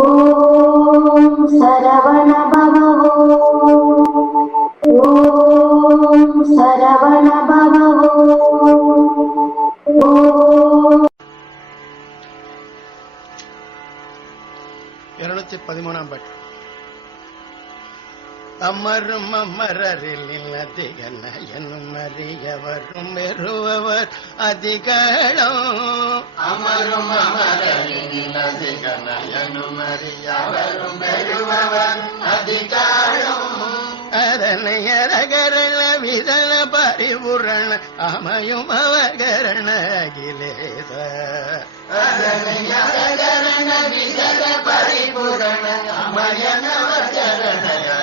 ஓம் சரவண பவோ ஓம் சரவண பவோ ஓம் இருநூத்தி பதிமூணாம் பாட்டு அமரும் அமரரில் அதிகன எனும் அறியவரும் பெறுபவர் அதிகளம் அமரும் அமரரில் அதிகன எனும் அறியவரும் பெறுபவர் அதிகளம் அதனை அரகரண விதன பரிபுரண அமையும் அவகரண அகிலேச. அதனை அரகரண விதன பரிபுரண அமையனவகரண அகிலேச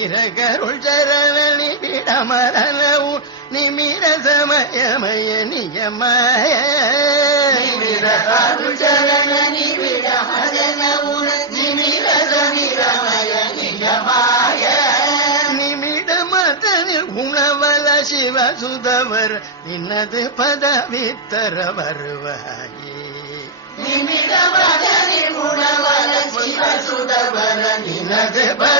நிமிர கருள் சரண நிபிடமரணவு நிமிர சமயமய நியமய. நிமிர கருள் சரண நிபிடமரணவு நிமிர சமிரமய நியமாய. நிமிடமதனில் குணவல சிவசுதவர் நின்னது பதவித்தர வருவாயே குணவல சிவசுதவர் நினது பதவிதர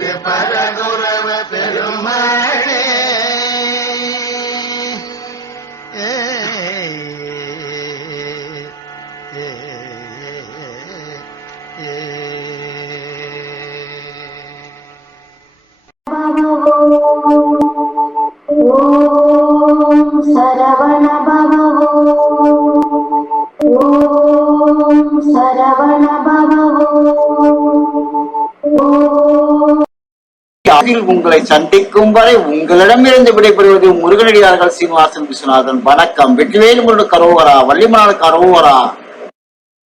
எமது பரகுரவ பெருமாளே ஏ ஏ ஏ ஓம் சரவண பவோ ஓம் சரவண அதில் உங்களை சந்திக்கும் வரை உங்களிடமிருந்து விடைபெறுவது முருகனடியார்கள் சீனிவாசன் விஸ்வநாதன். வணக்கம். வெற்றிவேல் முருகன் கரோவரா வள்ளிமலால் கரோவரா